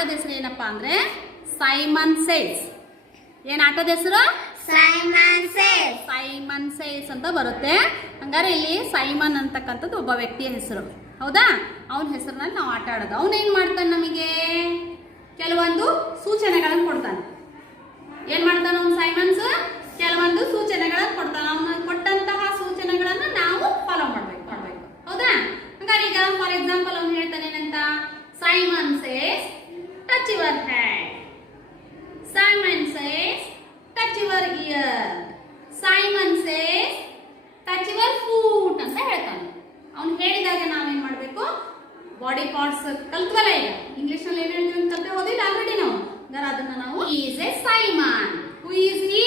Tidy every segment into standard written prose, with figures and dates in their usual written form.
ಆಟದ ಹೆಸರು ಏನಪ್ಪಾ ಅಂದ್ರೆ ಸೈಮನ್ ಸೇಸ್. ಏನ್ ಆಟದ ಹೆಸರು? Simon says. ಸೈಮನ್ ಸೇಸ್ ಅಂತ ಬರುತ್ತೆ. ಹಂಗಾರೆ ಇಲ್ಲಿ ಸೈಮನ್ ಅಂತಕ್ಕಂಥದ್ದು ಒಬ್ಬ ವ್ಯಕ್ತಿಯ ಹೆಸರು. ಹೌದಾ? ಅವನ ಹೆಸರಿನಲ್ಲಿ ನಾವು ಆಟ ಆಡೋದು. ಅವನೇನ್ ಮಾಡ್ತಾನೆ? ನಮಗೆ ಕೆಲವೊಂದು ಸೂಚನೆಗಳನ್ನು ಕೊಡ್ತಾನೆ. ಏನ್ ಮಾಡ್ತಾನೆ ಅವನು ಸೈಮನ್ಸ್? ಕೆಲವೊಂದು ಸೂಚನೆಗಳನ್ನು ಕೊಡ್ತಾನೆ. ಅವನು ಕೊಟ್ಟಂತಹ ಸೂಚನೆಗಳನ್ನ ನಾವು ಫಾಲೋ ಮಾಡ್ಬೇಕು. ಹೌದಾ? ಹಂಗಾರೆ ಈಗ ಫಾರ್ ಎಕ್ಸಾಂಪಲ್ ಅವ್ನು ಹೇಳ್ತಾನೆ ಏನಂತ? Simon says touch your hand. Simon says touch your year. Simon says touch your foot ಅಂತ ಹೇಳ್ತಾನೆ. ಅವ್ನು ಹೇಳಿದಾಗ ನಾವೇನ್ ಮಾಡ್ಬೇಕು? ಬಾಡಿ ಪಾರ್ಟ್ಸ್ ಕಲ್ತ್ವಲ್ಲ, ಈಗ ಇಂಗ್ಲಿಷ್ ನಲ್ಲಿ ಏನ್ ಹೇಳ್ತೀವಿ ಅಂತ ಕಲ್ತೆ ಹೋದಿಲ್ಲ ಆಲ್ರೆಡಿ ನಾವು. ಅದನ್ನ ನಾವು is a Simon. Who is he?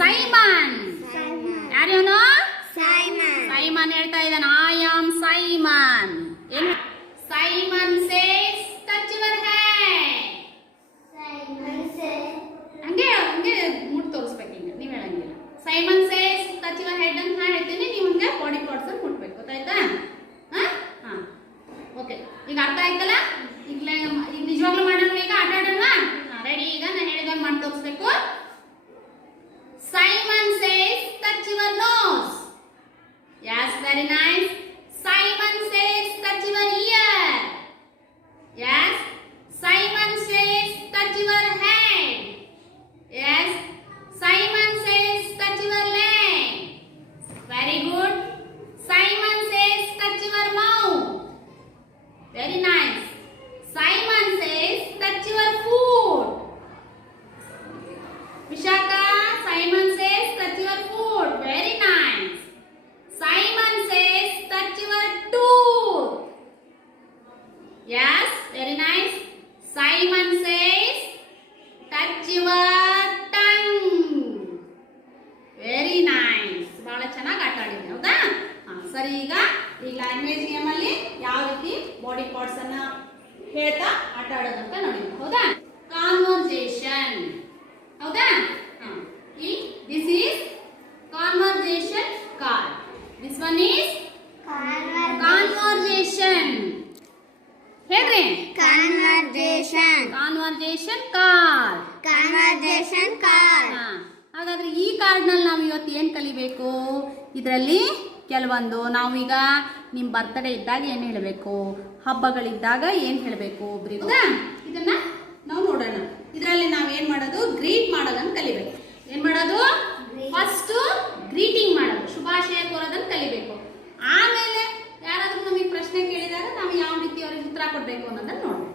Simon. ಯಾರೇನು? ಸೈಮನ್ ಹೇಳ್ತಾ ಇದ್ದಾನೆ, ಐ ಆಮ್ ಸೈಮನ್. ಏನು? Simon says touch your hand. ಹಂಗೆ ಹಂಗೆ ಮುಟ್ ತೋರಿಸ್ಬೇಕು. ಈಗ ನೀವ್ ಹೇಳಂಗಿಲ್ಲ. Simon says touch your head ಅಂತ ನಾ ಹೇಳ್ತೀನಿ, ನೀವು ಹಂಗೆ ಬಾಡಿ ಪಾರ್ಟ್ಸ್ ಅಲ್ಲಿ ಮುಟ್ಬೇಕು. ಗೊತ್ತಾಯ್ತಾ? ಓಕೆ, ಈಗ ಅರ್ಥ ಆಯ್ತಲ್ಲ? ಈಗ ನಿಜವಾಗ್ಲೂ ಮಾಡೋಣ. ಈಗ ಆಟ ಆಡೋಣವಾ? ರೆಡಿ? ಈಗ ನಾನು ಹೇಳಿದಾಗ ಮಾಡಿ ತೋರಿಸ್ಬೇಕು. Simon says touch your nose. Yes, very nice. Simon says touch your ear. Yes. Simon says touch your hand. Yes. Simon says touch your leg. Very good. Simon says touch your mouth. Very nice. Simon says touch your foot. Vishaka, Simon says touch your foot. Very nice. Simon says touch your tooth. Yes, very nice. Simon says touch your tongue. Very nice. ಬಹಳ ಚೆನ್ನಾಗಿ ಆಟ ಆಡಿದ್ವಿ. ಹೌದಾ? ಸರಿ, ಈಗ ಈ language game ಅಲ್ಲಿ ಯಾವ ರೀತಿ ಬಾಡಿ ಪಾರ್ಟ್ಸ್ ಅನ್ನ ಹೇಳ್ತಾ ಆಟ ಆಡೋದಂತ ನೋಡಿದ್ವಿ. ಹೌದಾ? ಕಾನ್ವರ್ಸೇಷನ್. ಹೌದಾ? This is conversation card. This one is conversation. ಹೇಳ್ರಿ. Conversation. Conversation card. Conversation card. ಹಾಗಾದ್ರೆ ಈ ಕಾರ್ಡ್ ನಲ್ಲಿ ನಾವು ಇವತ್ತು ಏನ್ ಕಲಿಬೇಕು? ಇದರಲ್ಲಿ ಕೆಲವೊಂದು ನಾವೀಗ ನಿಮ್ಮ ಬರ್ತ್ಡೇ ಇದ್ದಾಗ ಏನ್ ಹೇಳಬೇಕು, ಹಬ್ಬಗಳಿದ್ದಾಗ ಏನ್ ಹೇಳಬೇಕು ಒಬ್ರಿಗೆ. ಇದನ್ನ ನಾವು ನೋಡೋಣ. ಇದರಲ್ಲಿ ನಾವು ಏನ್ ಮಾಡೋದು? ಗ್ರೀಟ್ ಮಾಡೋದನ್ನ ಕಲಿಬೇಕು. ಏನ್ ಮಾಡೋದು? ಫಸ್ಟ್ ಗ್ರೀಟಿಂಗ್ ಮಾಡೋದು, ಶುಭಾಶಯ ಕೋರೋದನ್ನ ಕಲಿಬೇಕು. ಆಮೇಲೆ ಯಾರಾದ್ರೂ ನಮಗೆ ಪ್ರಶ್ನೆ ಕೇಳಿದಾಗ ನಾವು ಯಾವ ರೀತಿ ಅವ್ರಿಗೆ ಉತ್ತರ ಕೊಡ್ಬೇಕು ಅನ್ನೋದನ್ನ ನೋಡೋಣ.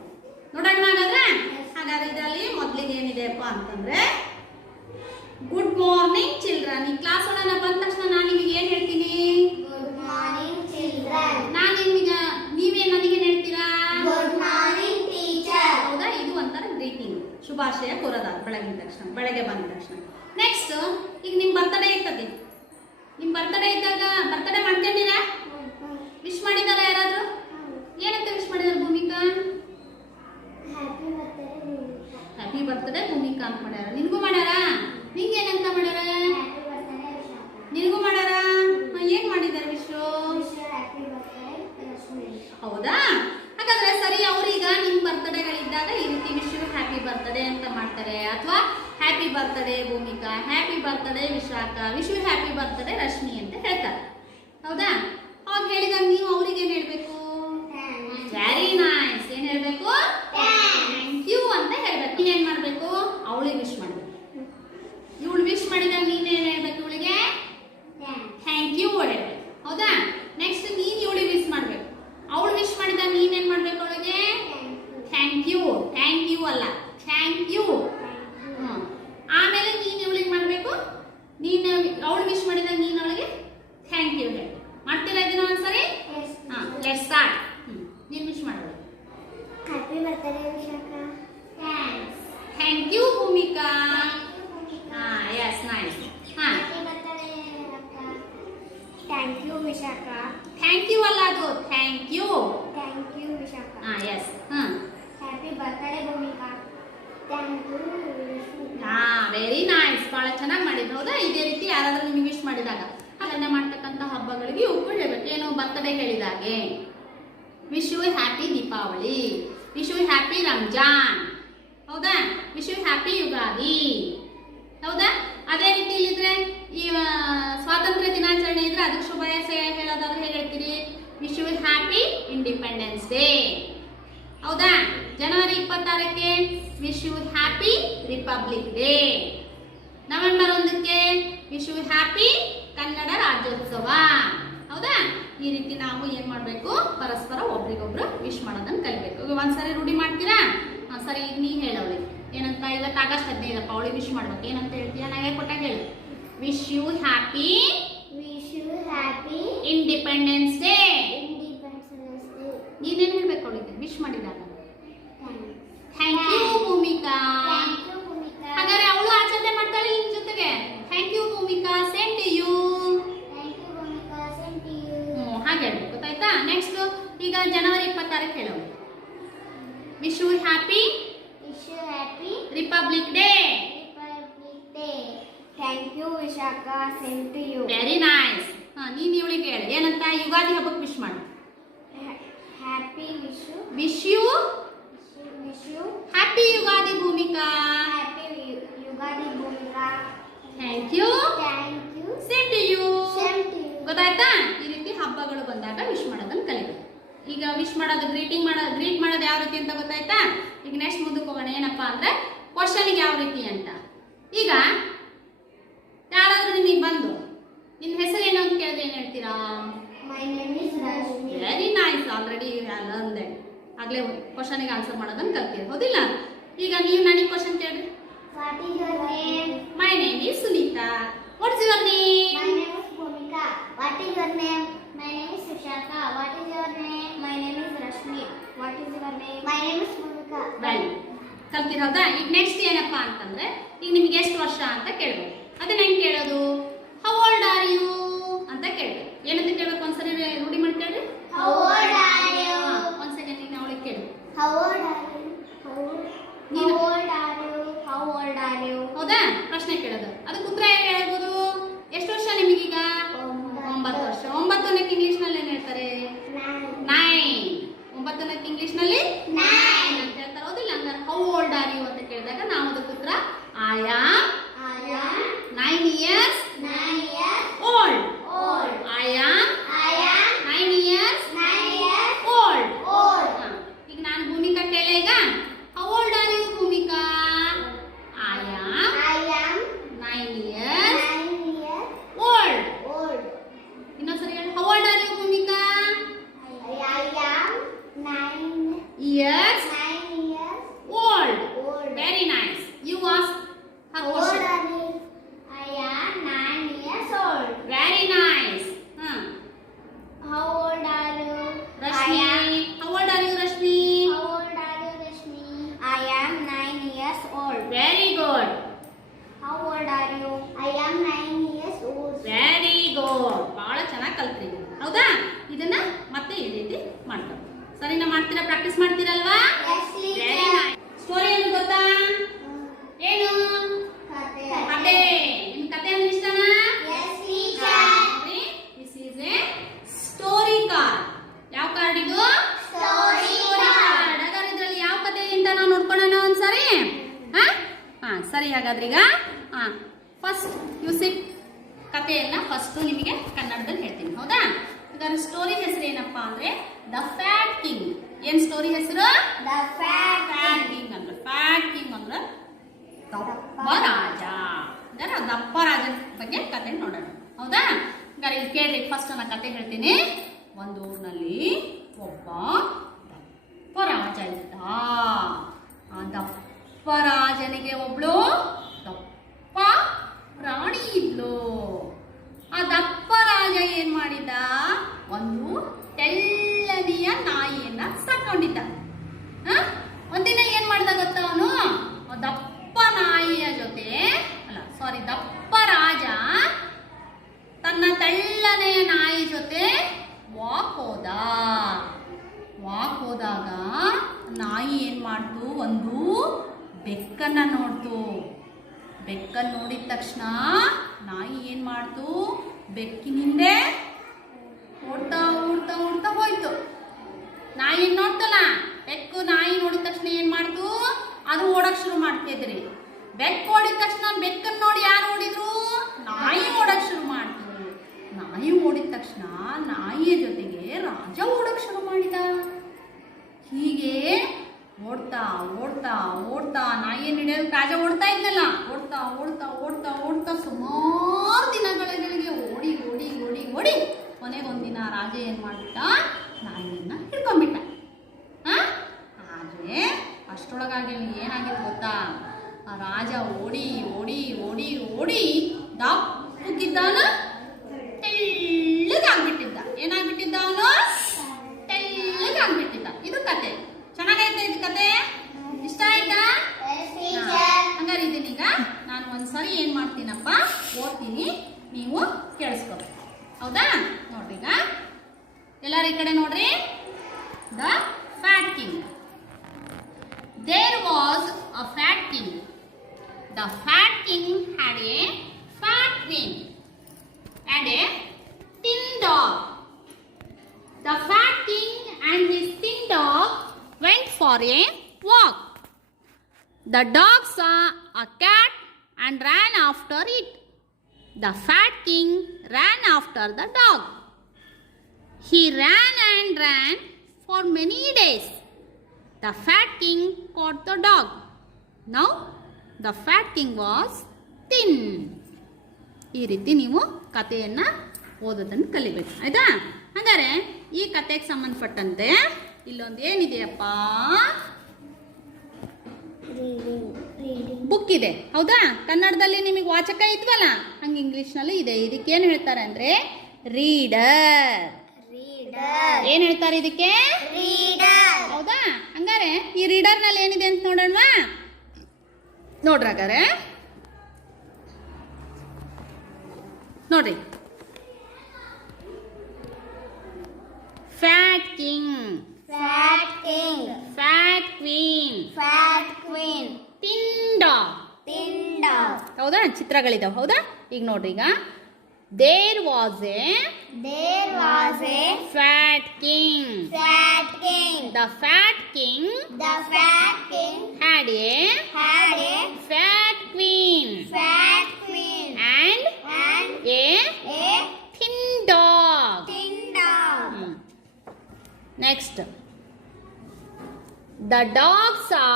ಹಾಗಾದ್ರೆ ಇದರಲ್ಲಿ ಮೊದಲಿಗೆ ಏನಿದೆಯಪ್ಪ ಅಂತಂದ್ರೆ ಗುಡ್ ಮಾರ್ನಿಂಗ್ ಚಿಲ್ಡ್ರನ್. ಈ ಕ್ಲಾಸ್ ಒಳಗೆ ಬಂದ ತಕ್ಷಣ ನಾನು ನಿಮಗೆ ಏನ್ ಹೇಳ್ತೀನಿ? Good morning children. ನಾನು ನಿಮಗೆ ನೀವೇನ್ ನನಗೆ ಹೇಳ್ತೀರಾ? Good morning teacher. ಹೌದಾ? ಇದು ಒಂಥರ ಗ್ರೀಟಿಂಗ್, ಶುಭಾಶಯ ಕೋರೋದ ಬೆಳಗ್ಗೆ ಬಂದ ತಕ್ಷಣ. ನೆಕ್ಸ್ಟ್, ಈಗ ನಿಮ್ ಬರ್ತ್ಡೇ ಇರ್ತದೆ. ನಿಮ್ ಬರ್ತ್ಡೇ ಇದ್ದಾಗ ಬರ್ತ್ಡೇ ಮಾಡ್ಕೊಂಡಿರಾ? ವಿಶ್ ಮಾಡಿದಾರ ಯಾರಾದ್ರೂ? ಏನಂತ ವಿಶ್ ಮಾಡಿದಾರ? ಭೂಮಿಕಾ ಹ್ಯಾಪಿ ಬರ್ತ್ಡೇ ಭೂಮಿಕಾ ಅಂತ ಮಾಡ್ಯಾರ. ನಿನ್ಗೂ ಮಾಡ್ಯಾರ? ನಿಂಗೆ ಏನಂತ ಮಾಡ್ಯಾರ? ನಿನಗೂ ಮಾಡ್ಯಾರ? ಏನ್ ಮಾಡಿದಾರೆ ವಿಶು? ಹೌದಾ? ಹಾಗಾದ್ರೆ ಸರಿ, ಅವ್ರೀಗ ನಿಮ್ ಬರ್ತ್ಡೇಗಳಿದ್ದಾಗ ಈ ರೀತಿ ವಿಶ್ ಹ್ಯಾಪಿ ಬರ್ತ್ಡೇ ಅಂತ ಮಾಡ್ತಾರೆ. ಅಥವಾ happy birthday Bhoomika, happy birthday Vishakha, wish you happy birthday Rashmi ಅಂತ ಹೇಳ್ತಾರೆ. ಹೌದಾ? ಅವಾಗ ಹೇಳಿದಾಗ ನೀವು ಅವ್ರಿಗೆ ಏನ್ ಹೇಳ್ಬೇಕು? Very nice. ಏನ್ ಹೇಳ್ಬೇಕು? ಥ್ಯಾಂಕ್ ಯು ಅಂತ ಹೇಳ್ಬೇಕು. ನೀನೇನ್ ಮಾಡ್ಬೇಕು? ಅವಳಿಗೆ ವಿಶ್ ಮಾಡ್ಬೇಕು. ಇವಳು ವಿಶ್ ಮಾಡಿದಾಗ ನೀನೇನ್ ಹೇಳ್ಬೇಕು? ಇವಳಿಗೆ ಥ್ಯಾಂಕ್ ಯು ಹೇಳ್ಬೇಕು. ಹೌದಾ? ನೆಕ್ಸ್ಟ್ ನೀನ್ ಇವಳಿಗೆ ವಿಶ್ ಮಾಡ್ಬೇಕು. ಅವಳು ವಿಶ್ ಮಾಡಿದಾಗ ನೀನೇನ್ ಮಾಡ್ಬೇಕು? ಅವಳಿಗೆ ಥ್ಯಾಂಕ್ ಯು. ಥ್ಯಾಂಕ್ ಯು ಅಲ್ಲ, ಥ್ಯಾಂಕ್ ಯು. ಆಮೇಲೆ ನೀನು ಇವಳಿಗೆ ಮಾಡಬೇಕು. ನೀನು ಅವಳು ವಿಶ್ ಮಾಡಿದಾಗ ನೀನು ಅವಳಿಗೆ ಥ್ಯಾಂಕ್ ಯು ಹೇಳಿ. ಮಾಡ್ತೀರಾ ಇದನ್ನ ಒಂದ್ಸರಿ? Let's start. ನೀನು ವಿಶ್ ಮಾಡೋದು. Happy birthday Vishakha. Thank you Bhumika. Yes nice. Happy birthday ಅಕ್ಕ. Thank you Vishakha. Thank you ಅಲ್ಲ, ಅದು thank you. Thank you Vishakha. Yes. Happy birthday Bhumika. Thank you. Very nice. ಬಹಳ ಚೆನ್ನಾಗಿ ಮಾಡಿದ್ರು. ಹೌದಾ? ಇದೇ ರೀತಿ ಯಾರಾದ್ರೂ ನಿಮಗೆ ವಿಶ್ ಮಾಡಿದಾಗ ಅದನ್ನ ಮಾಡ್ತಕ್ಕಂಥ ಹಬ್ಬಗಳಿಗೆ ಹೇಳ್ಬೇಕು. ಏನು? ಬರ್ತ್ಡೇ ಹೇಳಿದಾಗೆ wish you happy Deepavali, wish happy Ramzan. ಹೌದಾ? Wish you happy Ugadi. ಹೌದಾ? ಅದೇ ರೀತಿ ಇಲ್ಲಿದ್ರೆ ಈ ಸ್ವಾತಂತ್ರ್ಯ ದಿನಾಚರಣೆ ಇದ್ರೆ ಅದಕ್ಕೆ ಶುಭಾಶಯ ಹೇಳೋದಾದ್ರೆ ಹೇಗೆ ಹೇಳ್ತೀರಿ? Wish you happy independence day. ಹೌದಾ? ಜನವರಿ 26ಕ್ಕೆ wish you happy republic day. November 1ಕ್ಕೆ wish you happy Kannada Rajyotsava. ಹೌದಾ? ಈ ರೀತಿ ನಾವು ಏನ್ ಮಾಡ್ಬೇಕು? ಪರಸ್ಪರ ಒಬ್ರಿಗೊಬ್ರು ವಿಶ್ ಮಾಡೋದನ್ನ ಕಲಿಬೇಕು. ಈಗ ಒಂದ್ಸರಿ ರೂಢಿ ಮಾಡ್ತೀರಾ? ಸರಿ, ಈಗ ನೀ ಹೇಳವ್ರಿ ಏನಂತ. ಇವತ್ತು ಆಗಸ್ಟ್ 15 ಅವಳಿಗೆ ವಿಶ್ ಮಾಡ್ಬೇಕು. ಏನಂತ ಹೇಳ್ತೀಯಾ? ನಾ ಕೊಟ್ಟಾಗ ಹೇಳು. Wish you happy independence day. ನೀನೇನ್ ಹೇಳ್ಬೇಕು ಅವಳಿಗೆ ವಿಶ್ ಮಾಡಿದಾಗ? Thank you Bhumika. ಹಾಗಾದ್ರೆ ಅವಳು ಆಚರಣೆ ಮಾಡ್ತಾಳೆ ನಿಮ್ ಜೊತೆಗೆ. Thank you Bhumika, same to you. ಹಾಗೆ ಹೇಳ್ಬೇಕು, ಗೊತ್ತಾಯ್ತಾ? ನೆಕ್ಸ್ಟ್ ಈಗ ಜನವರಿ 26ಕ್ಕೆ ಹೇಳೋದು. Wish you happy republic day. Thank you Vishakha, same to you. Very nice. ನೀನ್ ಇವಳಿಗೆ ಹೇಳು ಏನಂತ. ಯುಗಾದಿ ಹಬ್ಬಕ್ಕೆ ವಿಶ್ ಮಾಡು. Happy wish you happy Ugadi Bhumika. Ugadi Bhumika. Thank you same to you. ಗೊತ್ತಾಯ್ತಾ? ಈ ರೀತಿ ಹಬ್ಬಗಳು ಬಂದಾಗ ವಿಶ್ ಮಾಡೋದನ್ನ ಕಲಿಬೇಕು. ಈಗ ವಿಶ್ ಮಾಡೋದು ಗ್ರೀಟ್ ಮಾಡೋದು ಯಾವ ರೀತಿ ಅಂತ ಗೊತ್ತಾಯ್ತಾ? ಈಗ ನೆಕ್ಸ್ಟ್ ಮುಂದಕ್ಕೆ ಹೋಗೋಣ. ಏನಪ್ಪಾ ಅಂದ್ರೆ ಕ್ವಶನ್ಗೆ ಯಾವ ರೀತಿ ಅಂತ. ಈಗ ಯಾರಾದ್ರೂ ನಿಮಗೆ ಬಂದು ನಿನ್ನ ಹೆಸರು ಏನು ಅಂತ ಕೇಳಿದ್ರೆ ಏನ್ ಹೇಳ್ತೀರಾ? ಮೈ name is Rashmi. Very nice. Already ಅಂದೆ ಆಗ್ಲೇ ಕ್ವಶನ್ಗೆ ಆನ್ಸರ್ ಮಾಡೋದನ್ನ ಕಲ್ತೀರಿ, ಹೌದಿಲ್ಲ? ಈಗ ನೀವು ನನಗೆ ಕ್ವಶನ್ ಕೇಳ್ರಿ. What is your name? My name is Sunita. What's your name? My name is Bhumika. What is your name? My name is Vishakha. What is your name? My name is Rashmi. What is your name? My name is Bhumika. Well, ಕಲ್ತಿರೋದಾ? ಈಗ next ಏನಪ್ಪಾ ಅಂತಂದ್ರೆ ಈಗ ನಿಮ್ಗೆ ಎಷ್ಟು ವರ್ಷ ಅಂತ ಕೇಳ್ಬೇಕು. ಅದನ್ನ ಹೆಂಗ್ ಕೇಳೋದು? ಹೌ ಓಲ್ಡ್ ಆರ್ ಯು ಅಂತ ಕೇಳ್ಬೇಕು. ಏನಂತ ಕೇಳ್ಬೇಕು? ಒಂದ್ಸರಿ ರೂಢಿ ಮಾಡಿ ಕೇಳ್ರಿ. How old are you? ಒಂದ್ ಸೆಕೆಂಡ್ ನೀನು ಅವಳಿಗೆ ಕೇಳು. How old are you? How old are you? How old are you? ಹೌದಾ? ಪ್ರಶ್ನೆ ಕೇಳೋದು. ಅದಕ್ಕೆ ಉತ್ತರ ಹೇಗೆ ಹೇಳ್ಬೋದು? ಎಷ್ಟು ವರ್ಷ ನಿಮಗೀಗ? 9 ವರ್ಷ. 9 ಅನ್ನಕ್ಕೆ ಇಂಗ್ಲಿಷ್ ನಲ್ಲಿ ಏನ್ ಹೇಳ್ತಾರೆ? 9. 9 ಅನ್ನಕ್ಕೆ ಇಂಗ್ಲಿಷ್ ನಲ್ಲಿ 9 ಅಂತ ಹೇಳ್ತಾರೆ, ಹೌದಿಲ್ಲ? ಹಂಗಾರೆ ಹೌ ಓಲ್ಡ್ ಆರ್ ಯು ಅಂತ ಕೇಳಿದಾಗ ನಾವು ಅದಕ್ಕೆ ಉತ್ತರ I am 9 years old. I am 9 years old. ಈಗ ನಾನು ಭೂಮಿಕಾ ಕೇಳ. ಈಗ how old are you Bhumika? I am 9 years old. ಇನ್ನೊಂದ್ಸರಿ ಹೇಳಿ. How old are you Bhumika? Years old. Very nice. You ask her question. Very nice. How old are you? Rashmi. How old are you, Rashmi? How old are you, Rashmi? I am 9 years old. Very good. How old are you? I am 9 years old. Very good. ಬಹಳ ಚೆನ್ನಾಗಿ ಕಲ್ತ್ರಿ, ಹೌದಾ? ಇದನ್ನ ಮತ್ತೆ ಈ ರೀತಿ ಮಾಡ್ತಾರೆ. ಸರಿನಾ? ಮಾಡ್ತೀರಾ? ಪ್ರಾಕ್ಟೀಸ್ ಮಾಡ್ತೀರಲ್ವಾ? Yes, teacher. Very nice. Story ಏನು ಗೊತ್ತಾ? ಏನು? ಕತೆ. ನಿಮ್ ಕತೆ ಅಂದ್ರೆ ಇಷ್ಟನಾ? Yes, teacher. This is a story card. ಯಾವ ಕಾರ್ಡ್ ಇದು? Story card. ಹಾಗಾದ್ರೆ ಇದ್ರಲ್ಲಿ ಯಾವ ಕತೆ ಅಂತ ನಾವು ನೋಡ್ಕೊಳ್ಳೋಣ ಒಂದ್ಸರಿ. ಸರಿ. ಹಾಗಾದ್ರೆ ಈಗ ಫಸ್ಟ್ ಯು ಸಿಟ್. ಕಥೆಯನ್ನ ಫಸ್ಟ್ ನಿಮಗೆ ಕನ್ನಡದಲ್ಲಿ ಹೇಳ್ತೀನಿ, ಹೌದಾ? ಇದರ ಸ್ಟೋರಿ ಹೆಸರು ಏನಪ್ಪಾ ಅಂದ್ರೆ ದ ಫ್ಯಾಟ್ ಕಿಂಗ್. ಏನ್ ಸ್ಟೋರಿ ಹೆಸರು? The fat ಕಿಂಗ್ ಅಂದ್ರೆ ದಪ್ಪ ರಾಜ. ದಪ್ಪ ರಾಜನ ಬಗ್ಗೆ ಕತೆ ನೋಡೋಣ, ಹೌದಾ? ಈಗ ಕೇಳ್ರಿ. ಫಸ್ಟ್ ನಾನು ಕತೆ ಹೇಳ್ತೀನಿ. ಒಂದು ಊರಿನಲ್ಲಿ ಒಬ್ಬ ದಪ್ಪ ರಾಜ ಇದ್ದ. ಆ ದಪ್ಪ ರಾಜನಿಗೆ ಒಬ್ಳು ದಪ್ಪ ರಾಣಿ ಇದ್ಲು. ಆ ದಪ್ಪ ರಾಜ ಏನ್ ಮಾಡಿದ? ಒಂದು ತೆಳ್ಳನೆಯ ನಾಯಿಯನ್ನ ಸಾಕೊಂಡಿದ್ದ. ಒಂದಿನ ಏನ್ ಮಾಡ್ದ ಗೊತ್ತಾ? ಅವನು ದಪ್ಪ ನಾಯಿಯ ಜೊತೆ ದಪ್ಪ ರಾಜ ತನ್ನ ತೆಳ್ಳನೆಯ ನಾಯಿ ಜೊತೆ ವಾಕ್ ಹೋದಾಗ ನಾಯಿ ಏನ್ ಮಾಡ್ತು? ಒಂದು ಬೆಕ್ಕನ್ನ ನೋಡ್ತು. ಬೆಕ್ಕನ್ನು ನೋಡಿದ ತಕ್ಷಣ ನಾಯಿ ಏನ್ ಮಾಡ್ತು? ಬೆಕ್ಕಿನ ಹಿಂದೆ ಓಡ್ತಾ ಹೋಯ್ತು. ನಾಯಿ ನೋಡ್ತಲ್ಲ, ಬೆಕ್ಕು ನಾಯಿ ನೋಡಿದ ತಕ್ಷಣ ಏನ್ ಓಡ್ತಾ ಓಡ್ತಾ ಓಡ್ತಾ ನಾಯಿಯನ್ನು ಹಿಡಿಯೋದಕ್ಕೆ ರಾಜ ಓಡ್ತಾ ಇದ್ನಲ್ಲ, ಓಡ್ತಾ ಓಡ್ತಾ ಓಡ್ತಾ ಓಡ್ತಾ ಸುಮಾರು ದಿನಗಳಿಗೆ ಓಡಿ ಓಡಿ ಓಡಿ ಓಡಿ ಕೊನೆಗೊಂದಿನ ರಾಜ ಏನು ಮಾಡ್ಬಿಟ್ಟ, ನಾಯಿಯನ್ನ ಹಿಡ್ಕೊಂಡ್ಬಿಟ್ಟ. ಆದರೆ ಅಷ್ಟರೊಳಗಾಗಿ ಏನಾಗಿದೆ ಗೊತ್ತಾ, ಆ ರಾಜ ಓಡಿ ಓಡಿ ಓಡಿ ಓಡಿ ದಪ್ಪಗಿದ್ದಾನ, ತೆಳ್ಳಗಾಗ್ಬಿಟ್ಟಿದ್ದ. ಏನಾಗ್ಬಿಟ್ಟಿದ್ದ ಅವನು? ತೆಳ್ಳಗಾಗ್ಬಿಟ್ಟಿದ್ದ. ಇದು ಕತೆ. ಚೆನ್ನಾಗೈತೆ ಇದು ಕತೆ? ಇಷ್ಟ ಆಯ್ತಾ? ಹಂಗಾರೆ ಇದೀನೀಗ ನಾನು ಒಂದ್ಸರಿ ಏನ್ ಮಾಡ್ತೀನಪ್ಪ, ಓದ್ತೀನಿ, ನೀವು ಕೇಳಿಸ್ಕೋಬೇಕು. ಹೌದಾ? ನೋಡ್ರಿ, ಈಗ ಎಲ್ಲರೂ ಈ ಕಡೆ ನೋಡ್ರಿ. The fat king. There was a fat king. The fat king had a fat queen and a thin dog. The fat king and his thin dog went for a walk. The dog saw a cat and ran after it. The fat king ran after the dog. He ran and ran for many days. The fat king caught the dog. Now the fat king was thin. ಈ ರೀತಿ ನೀವು ಕಥೆಯನ್ನು ಓದೋದನ್ನು ಕಲಿಬೇಕು. ಆಯ್ತಾ? ಹಾಗಾದರೆ ಈ ಕಥೆಗೆ ಸಂಬಂಧಪಟ್ಟಂತೆ ಇಲ್ಲೊಂದು ಏನಿದೆಯಪ್ಪ, ಬುಕ್ ಇದೆ. ಹೌದಾ? ಕನ್ನಡದಲ್ಲಿ ನಿಮಗೆ ವಾಚಕ ಇದ್ವಲ್ಲ, ಹಂಗೆ ಇಂಗ್ಲಿಷ್ನಲ್ಲಿ ಇದೆ. ಇದಕ್ಕೇನು ಹೇಳ್ತಾರೆ ಅಂದರೆ ರೀಡರ್. ಏನು ಹೇಳ್ತಾರೆ ಇದಕ್ಕೆ? ರೀಡರ್. ಹೌದಾ? ಹಂಗಾರೆ ಈ ರೀಡರ್ನಲ್ಲಿ ಏನಿದೆ ಅಂತ ನೋಡೋಣವಾ? ನೋಡ್ರಾಗಾರೆ ನೋಡ್ರಿ. Fat king, Fat king, fat queen, fat queen, thin dog. thin dog. ಹೌದಾ? ಚಿತ್ರಗಳಿದಾವೆ. ಹೌದಾ? ಈಗ ನೋಡ್ರಿ, ಈಗ there was a There was a fat king. fat king. The fat king The fat king had a had a fat queen fat queen and and a a thin dog. thin dog. Next, the dog saw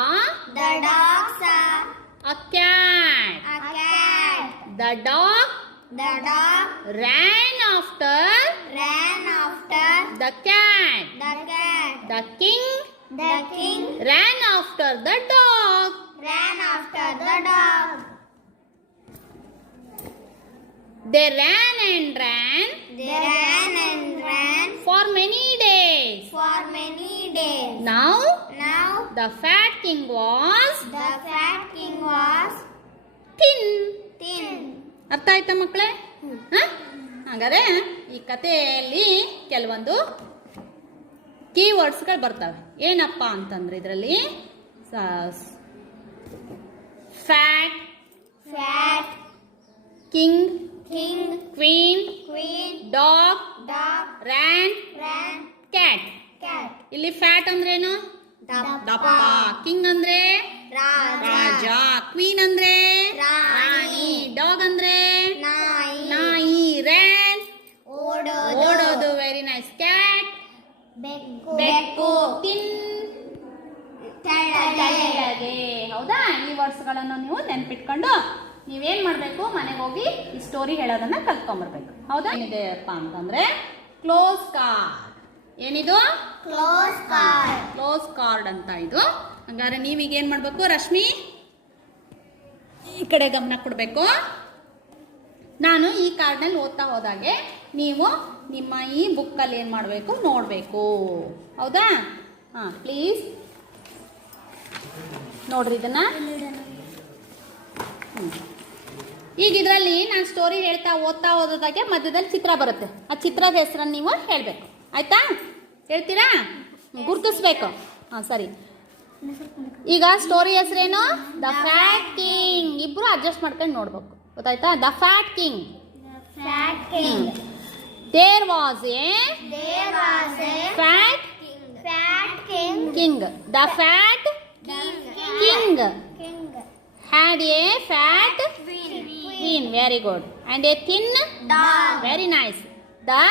The dog saw a cat. a cat. The dog The dog ran after ran after the cat. the cat. The king The king ran after the dog. ran after the dog. They ran and ran They ran and ran for many days. for many days. Now Now the fat king was the fat king was thin. thin. ಅರ್ಥ ಆಯ್ತಾ ಮಕ್ಕಳೇ? ಹಾಗಾದ್ರೆ ಈ ಕಥೆಯಲ್ಲಿ ಕೆಲವೊಂದು ಕೀವರ್ಡ್ಸ್ಗಳು ಬರ್ತವೆ. ಏನಪ್ಪ ಅಂತಂದ್ರೆ ಇದರಲ್ಲಿ fat, Fat king, king, queen, queen, dog, dog, ran, ran, cat. cat. ಇಲ್ಲಿ ಫ್ಯಾಟ್ ಅಂದ್ರೇನು? ದಪ್ಪ. ಕಿಂಗ್ ಅಂದ್ರೆ ರಾಜ, ಕ್ವೀನ್ ಅಂದ್ರೆ ರಾಣಿ, ಡಾಗ್ ಅಂದ್ರೆ ನಾಯಿ, ರ್ಯಾನ್ ಓಡೋದು, ವೆರಿ ನೈಸ್, ಕ್ಯಾಟ್ ಬೆಕ್ಕು, ತಿನ್ ತೆಳ್ಳಗೆ. ಹೌದಾ? ಈ ವರ್ಡ್ಸ್ಗಳನ್ನು ನೀವು ನೆನ್ಪಿಟ್ಕೊಂಡು ನೀವೇನ್ ಮಾಡ್ಬೇಕು, ಮನೆಗೆ ಹೋಗಿ ಈ ಸ್ಟೋರಿ ಹೇಳೋದನ್ನ ಕಲ್ತ್ಕೊಂಡ್ಬರ್ಬೇಕು. ಹೌದಾ? ಏನಿದೆಯಪ್ಪ ಅಂತಂದ್ರೆ ಕ್ಲೋಸ್ ಕಾರ್ಡ್. ಏನಿದು? Close card. ಕ್ಲೋಸ್ ಕಾರ್ಡ್ ಅಂತ ಇದು. ಹಂಗಾರೆ ನೀವೀಗ ಏನ್ ಮಾಡ್ಬೇಕು ರಶ್ಮಿ, ಈ ಕಡೆ ಗಮನ ಕೊಡಬೇಕು. ನಾನು ಈ ಕಾರ್ಡ್ನಲ್ಲಿ ಓದ್ತಾ ಹೋದಾಗೆ ನೀವು ನಿಮ್ಮ ಈ ಬುಕ್ಕಲ್ಲಿ ಏನು ಮಾಡಬೇಕು ನೋಡಬೇಕು. ಹೌದಾ? ಹಾಂ, ಪ್ಲೀಸ್ ನೋಡ್ರಿ ಇದನ್ನ. ಈಗ ಇದರಲ್ಲಿ ನಾನು ಸ್ಟೋರಿ ಹೇಳ್ತಾ ಓದ್ತಾ ಹೋದಾಗೆ ಮಧ್ಯದಲ್ಲಿ ಚಿತ್ರ ಬರುತ್ತೆ. ಆ ಚಿತ್ರದ ಹೆಸರನ್ನು ನೀವು ಹೇಳಬೇಕು. ಆಯ್ತಾ? ಹೇಳ್ತೀರಾ? ಗುರ್ತಿಸ್ಬೇಕು. ಹಾಂ, ಸರಿ. ಈಗ ಸ್ಟೋರಿ ಹೆಸರೇನು? The fat king. ಇಬ್ರು ಅಡ್ಜಸ್ಟ್ ಮಾಡ್ಕೊಂಡು ನೋಡ್ಬೇಕು. ಗೊತ್ತಾಯ್ತಾ? The fat king. Fat king. There was a There was a fat fat king. King. The fat King. King King. Had a fat Queen. queen. Very good. And a thin Dog. very nice. The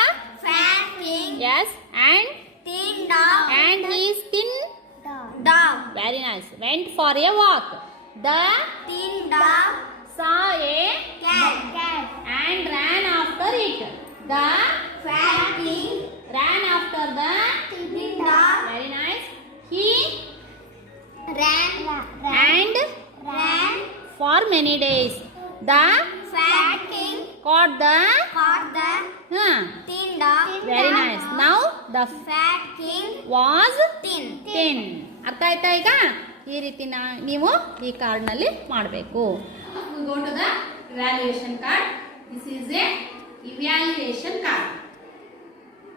Fat king. yes and Thin dog. he is thin. Dog. Very nice. Went for a walk. The tin dog saw a cat and ran after it. The fat king ran after the tin dog very nice. He ran for many days. The fat king caught the caught the tin dog very nice. Now the fat king was tin thin. ಅರ್ಥ ಆಯ್ತಾ ಈಗ ಈ ರೀತಿ ನೀವು ಈ ಕಾರ್ಡ್ನಲ್ಲಿ ಮಾಡಬೇಕು. Go to the evaluation card. This is a evaluation card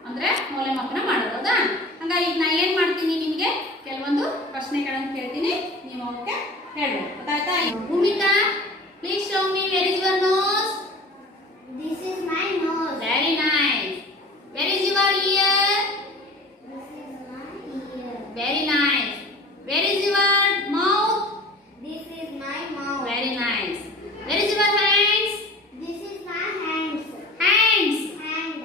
ಅಂದ್ರೆ ಮೌಲ್ಯಮಾಪನ ಮಾಡೋದು. ಹೌದಾ? ಹಂಗಾಗಿ ಈಗ ನಾ ಏನು ಮಾಡ್ತೀನಿ, ನಿಮಗೆ ಕೆಲವೊಂದು ಪ್ರಶ್ನೆಗಳನ್ನು ಕೇಳ್ತೀನಿ, ನೀವು ಅವಕ್ಕೆ ಹೇಳಬೇಕು. ಗೊತ್ತಾಯ್ತಾ? Bhumika, please show me where is your nose. This is my nose. Very nice. Where is your ear. This is my ear. Very nice. Where is your mouth. This is my mouth. Very nice. Where is your hands. This is my hands. Hands. Hand.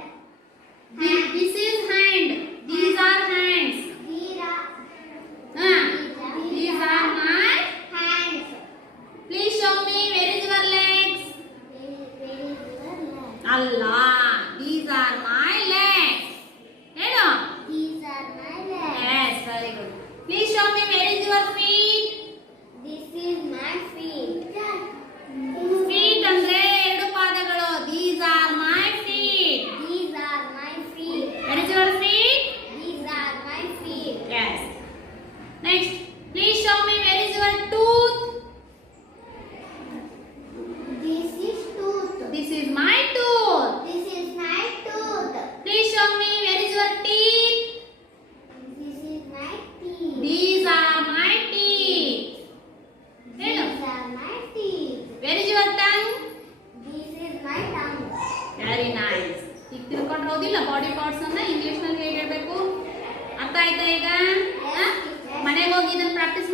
This is hand. These are hands. These are These are my. hands. Please show me where is your legs. Where is your leg? Allah. These are my legs. Hello. These are my legs. Yes, very good. Please show me where is your feet. This is my feet. Feet ಅಂದ್ರೆ ಎರಡು ಪಾದಗಳು. These are my feet. These are my feet. Where is your feet? These are my feet. Yes. Next, please show me where is your tooth. This is tooth. This is my tooth. This is my tooth. Please show me where is your teeth. This is my teeth. These are my teeth. Hello. These are my teeth. Where is your tongue? This is my tongue. Very nice. ಈಗ ತಿಳ್ಕೊಂಡು ಹೋದಿಲ್ಲ body parts ಅನ್ನ English ನಲ್ಲಿ ಹೇಗೆ ಹೇಳ್ಬೇಕು? ಅರ್ಥ ಆಯ್ತಾ ಈಗ? ಮನೆಗೆ ಹೋಗಿ ಇದನ್ನ ಪ್ರಾಕ್ಟೀಸ್